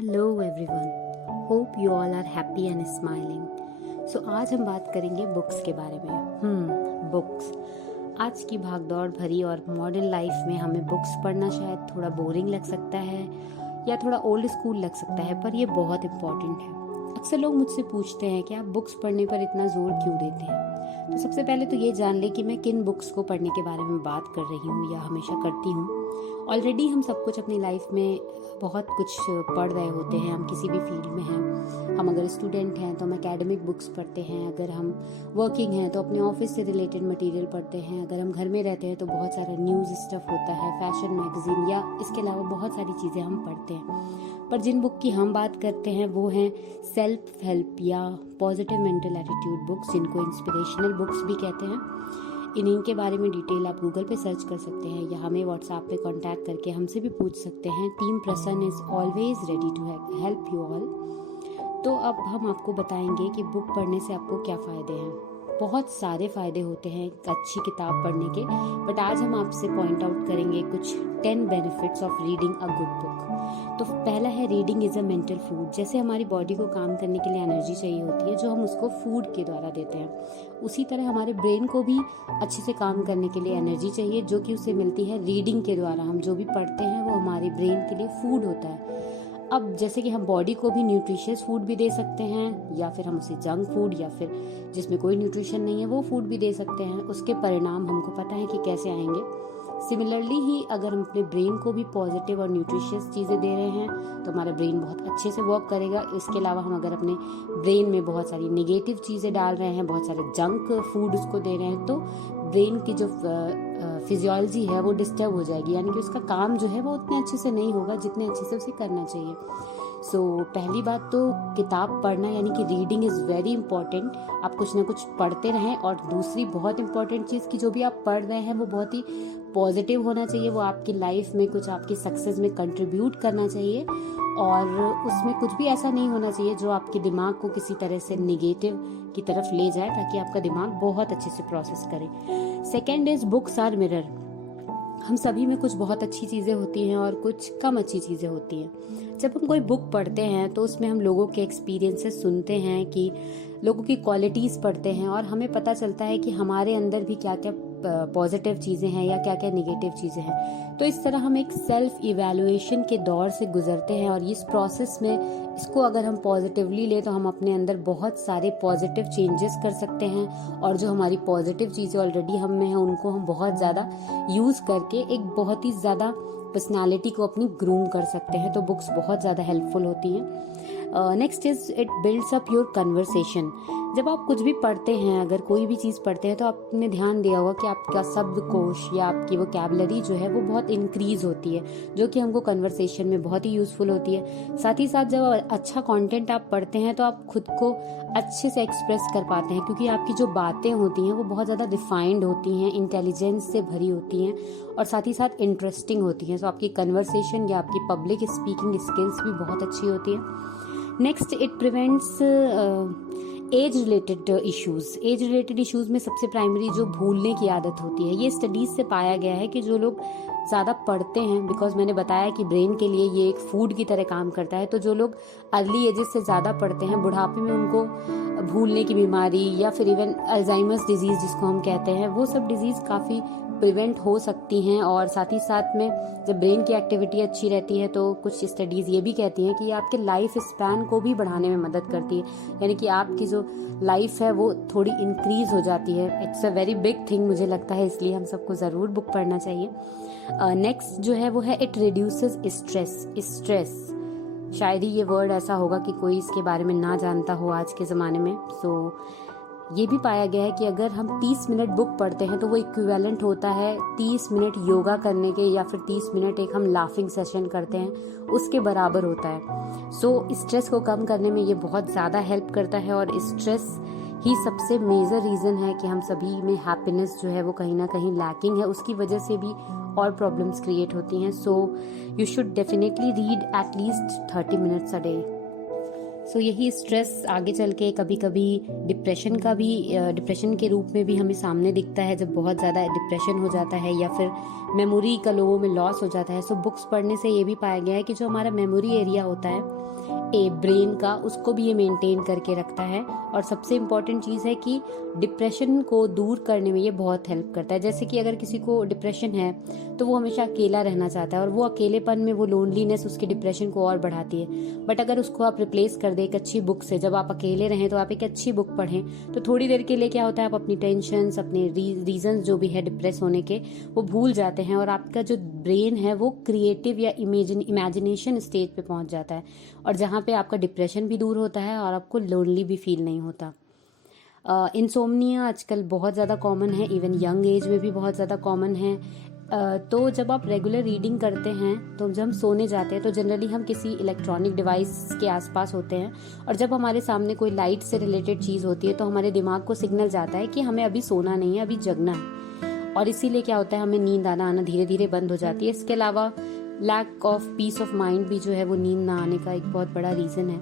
Hello everyone, hope you all are happy and smiling. So आज हम बात करेंगे बुक्स के बारे में। बुक्स आज की भागदौड़ भरी और मॉडर्न लाइफ में हमें बुक्स पढ़ना शायद थोड़ा बोरिंग लग सकता है या थोड़ा ओल्ड स्कूल लग सकता है, पर ये बहुत इम्पॉर्टेंट है। अक्सर लोग मुझसे पूछते हैं कि आप बुक्स पढ़ने पर इतना जोर क्यों देते हैं। तो सबसे पहले तो ये जान ले कि मैं किन बुक्स को पढ़ने के बारे में बात कर रही हूँ या हमेशा करती हूँ। ऑलरेडी हम सब कुछ अपनी लाइफ में बहुत कुछ पढ़ रहे होते हैं। हम किसी भी फील्ड में हैं, हम अगर स्टूडेंट हैं तो हम एकेडमिक बुक्स पढ़ते हैं, अगर हम वर्किंग हैं तो अपने ऑफिस से रिलेटेड मटेरियल पढ़ते हैं, अगर हम घर में रहते हैं तो बहुत सारा न्यूज़ स्टफ होता है, फैशन मैगजीन या इसके अलावा बहुत सारी चीज़ें हम पढ़ते हैं। पर जिन बुक की हम बात करते हैं वो हैं सेल्फ हेल्प या पॉजिटिव मेंटल एटीट्यूड बुक्स, जिनको इंस्पिरेशनल बुक्स भी कहते हैं। इन्हीं के बारे में डिटेल आप गूगल पे सर्च कर सकते हैं या हमें व्हाट्सएप पे कांटेक्ट करके हमसे भी पूछ सकते हैं। Team Prasann is always ready to help you all. तो अब हम आपको बताएंगे कि बुक पढ़ने से आपको क्या फ़ायदे हैं। बहुत सारे फ़ायदे होते हैं एक अच्छी किताब पढ़ने के, बट आज हम आपसे पॉइंट आउट करेंगे कुछ 10 benefits of reading a good book. तो पहला है reading is a mental food. जैसे हमारी बॉडी को काम करने के लिए एनर्जी चाहिए होती है जो हम उसको फूड के द्वारा देते हैं, उसी तरह हमारे ब्रेन को भी अच्छे से काम करने के लिए एनर्जी चाहिए जो कि उसे मिलती है रीडिंग के द्वारा। हम जो भी पढ़ते हैं वो हमारे ब्रेन के लिए फूड होता है। अब जैसे कि हम बॉडी को भी न्यूट्रिशियस फूड भी दे सकते हैं या फिर हम उसे जंक फूड या फिर जिसमें कोई न्यूट्रिशन नहीं है वो फूड भी दे सकते हैं। उसके परिणाम हमको पता है कि कैसे आएंगे। सिमिलरली ही अगर हम अपने ब्रेन को भी पॉजिटिव और न्यूट्रिशियस चीज़ें दे रहे हैं तो हमारा ब्रेन बहुत अच्छे से वर्क करेगा। इसके अलावा हम अगर अपने ब्रेन में बहुत सारी नेगेटिव चीज़ें डाल रहे हैं, बहुत सारे जंक फूड उसको दे रहे हैं, तो ब्रेन की जो फिजियोलॉजी है वो डिस्टर्ब हो जाएगी, यानी कि उसका काम जो है वो उतने अच्छे से नहीं होगा जितने अच्छे से उसे करना चाहिए। पहली बात तो किताब पढ़ना यानी कि रीडिंग इज़ वेरी इंपॉर्टेंट। आप कुछ ना कुछ पढ़ते रहें। और दूसरी बहुत इंपॉर्टेंट चीज़ कि जो भी आप पढ़ रहे हैं वो बहुत ही पॉजिटिव होना चाहिए, वो आपकी लाइफ में कुछ आपकी सक्सेस में कंट्रीब्यूट करना चाहिए और उसमें कुछ भी ऐसा नहीं होना चाहिए जो आपके दिमाग को किसी तरह से निगेटिव की तरफ ले जाए, ताकि आपका दिमाग बहुत अच्छे से प्रोसेस करे। Second is books are mirror. हम सभी में कुछ बहुत अच्छी चीज़ें होती हैं और कुछ कम अच्छी चीज़ें होती हैं। जब हम कोई बुक पढ़ते हैं तो उसमें हम लोगों के एक्सपीरियंसेस सुनते हैं, कि लोगों की क्वालिटीज़ पढ़ते हैं और हमें पता चलता है कि हमारे अंदर भी क्या क्या पॉजिटिव चीज़ें हैं या क्या क्या निगेटिव चीज़ें हैं। तो इस तरह हम एक सेल्फ इवैल्यूएशन के दौर से गुजरते हैं और इस प्रोसेस में इसको अगर हम पॉजिटिवली लें तो हम अपने अंदर बहुत सारे पॉजिटिव चेंजेस कर सकते हैं और जो हमारी पॉजिटिव चीज़ें ऑलरेडी हम में हैं उनको हम बहुत ज़्यादा यूज़ करके एक बहुत ही ज़्यादा पर्सनालिटी को अपनी ग्रूम कर सकते हैं। तो बुक्स बहुत ज़्यादा हेल्पफुल होती हैं। Next is it builds up your conversation. जब आप कुछ भी पढ़ते हैं, अगर कोई भी चीज़ पढ़ते हैं तो आपने ध्यान दिया होगा कि आपका शब्दकोश या आपकी वोकैबुलरी जो है वो बहुत इंक्रीज होती है, जो कि हमको कन्वर्सेशन में बहुत ही यूज़फुल होती है। साथ ही साथ जब अच्छा कंटेंट आप पढ़ते हैं तो आप खुद को अच्छे से एक्सप्रेस कर पाते हैं, क्योंकि आपकी जो बातें होती हैं वो बहुत ज़्यादा रिफाइंड होती हैं, इंटेलिजेंस से भरी होती हैं और साथ ही साथ इंटरेस्टिंग होती हैं। तो आपकी कन्वर्सेशन या आपकी पब्लिक स्पीकिंग स्किल्स भी बहुत अच्छी होती है। Next, it prevents age related issues. Age related issues में सबसे प्राइमरी जो भूलने की आदत होती है, ये स्टडीज़ से पाया गया है कि जो लोग ज़्यादा पढ़ते हैं, बिकॉज मैंने बताया कि ब्रेन के लिए ये एक फूड की तरह काम करता है, तो जो लोग अर्ली एजेस से ज़्यादा पढ़ते हैं बुढ़ापे में उनको भूलने की बीमारी या फिर इवन अल्जाइमर्स डिजीज़ जिसको हम कहते हैं, वो सब डिजीज़ काफ़ी प्रिवेंट हो सकती हैं। और साथ ही साथ में जब ब्रेन की एक्टिविटी अच्छी रहती है तो कुछ स्टडीज़ ये भी कहती हैं कि ये आपके लाइफ स्पैन को भी बढ़ाने में मदद करती है, यानी कि आपकी जो लाइफ है वो थोड़ी इंक्रीज हो जाती है। It's a very big thing मुझे लगता है, इसलिए हम सबको ज़रूर बुक पढ़ना चाहिए। नेक्स्ट जो है वो है इट रिड्यूसेस स्ट्रेस। शायद ही ये वर्ड ऐसा होगा कि कोई इसके बारे में ना जानता हो आज के ज़माने में। ये भी पाया गया है कि अगर हम 30 मिनट बुक पढ़ते हैं तो वो इक्विवेलेंट होता है 30 मिनट योगा करने के, या फिर 30 मिनट एक हम लाफिंग सेशन करते हैं उसके बराबर होता है। स्ट्रेस को कम करने में ये बहुत ज़्यादा हेल्प करता है और स्ट्रेस ही सबसे मेजर रीज़न है कि हम सभी में हैप्पीनेस जो है वो कहीं ना कहीं लैकिंग है, उसकी वजह से भी और प्रॉब्लम्स क्रिएट होती हैं। You should definitely read at least 30 minutes a day. यही स्ट्रेस आगे चल के कभी कभी डिप्रेशन के रूप में भी हमें सामने दिखता है, जब बहुत ज़्यादा डिप्रेशन हो जाता है या फिर मेमोरी का लोगों में लॉस हो जाता है। बुक्स पढ़ने से ये भी पाया गया है कि जो हमारा मेमोरी एरिया होता है ब्रेन का, उसको भी ये मेंटेन करके रखता है। और सबसे इम्पॉर्टेंट चीज़ है कि डिप्रेशन को दूर करने में ये बहुत हेल्प करता है। जैसे कि अगर किसी को डिप्रेशन है तो वो हमेशा अकेला रहना चाहता है, और वो अकेलेपन में वो लोनलीनेस उसके डिप्रेशन को और बढ़ाती है। बट अगर उसको आप रिप्लेस कर दे एक अच्छी बुक से, जब आप अकेले रहें तो आप एक अच्छी बुक पढ़ें, तो थोड़ी देर के लिए क्या होता है, आप अपनी टेंशन, अपने रीजंस जो भी है डिप्रेस होने के, वो भूल जाते हैं, और आपका जो ब्रेन है वो क्रिएटिव या इमेजिनेशन स्टेज पे पहुंच जाता है, और जहाँ पे आपका डिप्रेशन भी दूर होता है और आपको लोनली भी फील नहीं होता। इंसोम्निया आजकल बहुत ज़्यादा कॉमन है, इवन यंग एज में भी बहुत ज़्यादा कॉमन है। तो जब आप रेगुलर रीडिंग करते हैं, तो जब हम सोने जाते हैं तो जनरली हम किसी इलेक्ट्रॉनिक डिवाइस के आसपास होते हैं, और जब हमारे सामने कोई लाइट से रिलेटेड चीज़ होती है तो हमारे दिमाग को सिग्नल जाता है कि हमें अभी सोना नहीं है, अभी जगना है, और इसीलिए क्या होता है, हमें नींद आना धीरे धीरे बंद हो जाती है। इसके अलावा lack of peace of mind भी जो है वो नींद ना आने का एक बहुत बड़ा रीज़न है।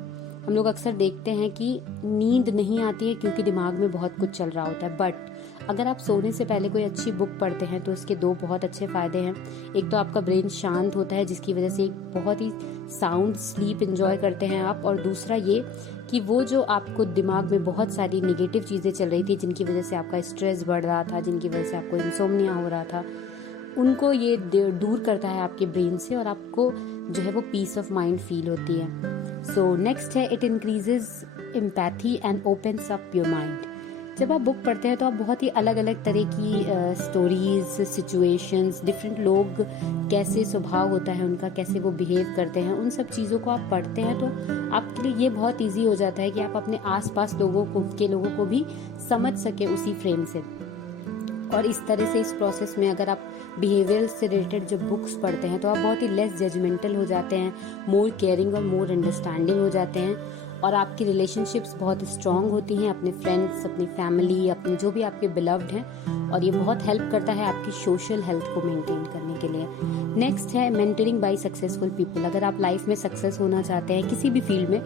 हम लोग अक्सर देखते हैं कि नींद नहीं आती है क्योंकि दिमाग में बहुत कुछ चल रहा होता है। बट अगर आप सोने से पहले कोई अच्छी बुक पढ़ते हैं तो इसके दो बहुत अच्छे फ़ायदे हैं। एक तो आपका ब्रेन शांत होता है, जिसकी वजह से एक बहुत ही साउंड स्लीप एंजॉय करते हैं आप, और दूसरा ये कि वो जो आपको दिमाग में बहुत सारी नेगेटिव चीज़ें चल रही थी, जिनकी वजह से आपका स्ट्रेस बढ़ रहा था, जिनकी वजह से आपको इंसोम्निया हो रहा था, उनको ये दूर करता है आपके ब्रेन से, और आपको जो है वो पीस ऑफ माइंड फील होती है। सो नेक्स्ट है, it increases empathy and opens up your mind. जब आप बुक पढ़ते हैं तो आप बहुत ही अलग अलग तरह की स्टोरीज, सिचुएशंस, डिफरेंट लोग कैसे स्वभाव होता है उनका, कैसे वो बिहेव करते हैं, उन सब चीज़ों को आप पढ़ते हैं तो आपके लिए ये बहुत ईजी हो जाता है कि आप अपने आसपास लोगों को भी समझ सके उसी फ्रेम से। और इस तरह से इस प्रोसेस में अगर आप बिहेवियर से रिलेटेड जब बुक्स पढ़ते हैं तो आप बहुत ही लेस जजमेंटल हो जाते हैं, मोर केयरिंग और मोर अंडरस्टैंडिंग हो जाते हैं, और आपकी रिलेशनशिप्स बहुत स्ट्रांग होती हैं अपने फ्रेंड्स, अपनी फैमिली, अपने जो भी आपके बिलव्ड हैं, और ये बहुत हेल्प करता है आपकी सोशल हेल्थ को मेंटेन करने के लिए। नेक्स्ट है मेंटरिंग बाय सक्सेसफुल पीपल। अगर आप लाइफ में सक्सेस होना चाहते हैं किसी भी फील्ड में,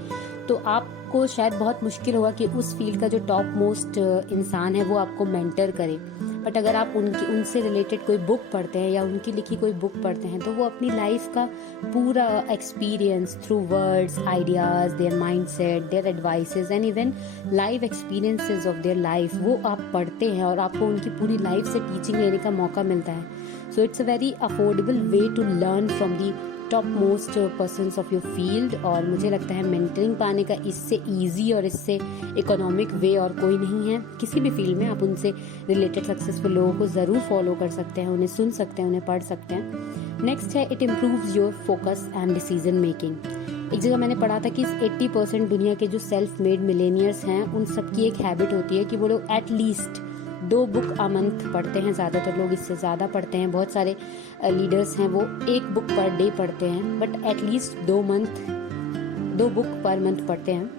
तो आपको शायद बहुत मुश्किल होगा कि उस फील्ड का जो टॉप मोस्ट इंसान है वो आपको मेंटर करे। बट अगर आप उनसे रिलेटेड कोई बुक पढ़ते हैं या उनकी लिखी कोई बुक पढ़ते हैं, तो वो अपनी लाइफ का पूरा experience through words, ideas, their mindset, their advices and even live experiences of their life, वो आप पढ़ते हैं और आपको उनकी पूरी लाइफ से टीचिंग लेने का मौका मिलता है। So it's a very affordable way to learn from the top most persons of your field. और मुझे लगता है मेंटरिंग पाने का इससे ईजी और इससे इकोनॉमिक वे और कोई नहीं है। किसी भी फील्ड में आप उनसे रिलेटेड सक्सेसफुल लोगों को ज़रूर फॉलो कर सकते हैं, उन्हें सुन सकते हैं, उन्हें पढ़ सकते हैं। नेक्स्ट है, it improves your focus and decision making. एक जगह मैंने पढ़ा था कि 80% दुनिया के जो सेल्फ मेड मिलेनियर्स हैं उन सबकी एक हैबिट होती है कि वो लोग एटलीस्ट 2 बुक अ मंथ पढ़ते हैं। ज़्यादातर लोग इससे ज़्यादा पढ़ते हैं, बहुत सारे लीडर्स हैं वो 1 बुक पर डे पढ़ते हैं, but at least 2 book per month पढ़ते हैं।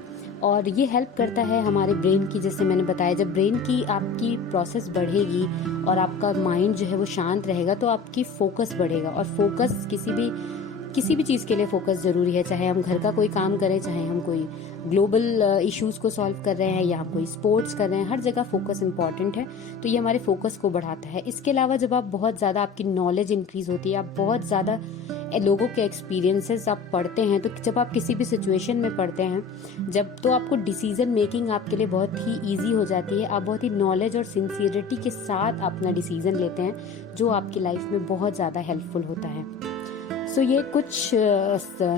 और ये हेल्प करता है हमारे ब्रेन की, जैसे मैंने बताया, जब ब्रेन की आपकी प्रोसेस बढ़ेगी और आपका माइंड जो है वो शांत रहेगा तो आपकी फोकस बढ़ेगा। और फोकस किसी भी चीज़ के लिए फोकस ज़रूरी है, चाहे हम घर का कोई काम करें, चाहे हम कोई ग्लोबल इश्यूज़ को सॉल्व कर रहे हैं या हम कोई स्पोर्ट्स कर रहे हैं, हर जगह फोकस इंपॉर्टेंट है। तो ये हमारे फोकस को बढ़ाता है। इसके अलावा जब आप बहुत ज़्यादा, आपकी नॉलेज इंक्रीज होती है, आप बहुत ज़्यादा लोगों के एक्सपीरियंसेस आप पढ़ते हैं, तो जब आप किसी भी सिचुएशन में पढ़ते हैं, जब तो आपको डिसीजन मेकिंग आपके लिए बहुत ही ईजी हो जाती है। आप बहुत ही नॉलेज और सिंसियरिटी के साथ अपना डिसीजन लेते हैं, जो आपकी लाइफ में बहुत ज़्यादा हेल्पफुल होता है। सो ये कुछ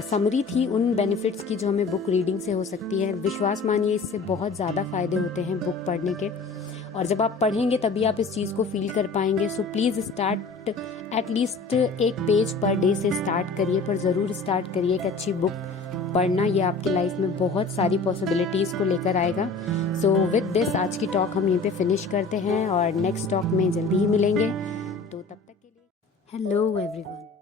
समरी थी उन बेनिफिट्स की जो हमें बुक रीडिंग से हो सकती है। विश्वास मानिए इससे बहुत ज़्यादा फ़ायदे होते हैं बुक पढ़ने के, और जब आप पढ़ेंगे तभी आप इस चीज़ को फील कर पाएंगे। So please start at least 1 page per day से स्टार्ट करिए, पर ज़रूर स्टार्ट करिए एक अच्छी बुक पढ़ना। ये आपकी लाइफ में बहुत सारी पॉसिबिलिटीज़ को लेकर आएगा। सो विद दिस आज की टॉक हम यहीं पे फिनिश करते हैं और नेक्स्ट टॉक में जल्दी ही मिलेंगे। तो तब तक के लिए हेलो एवरीवन।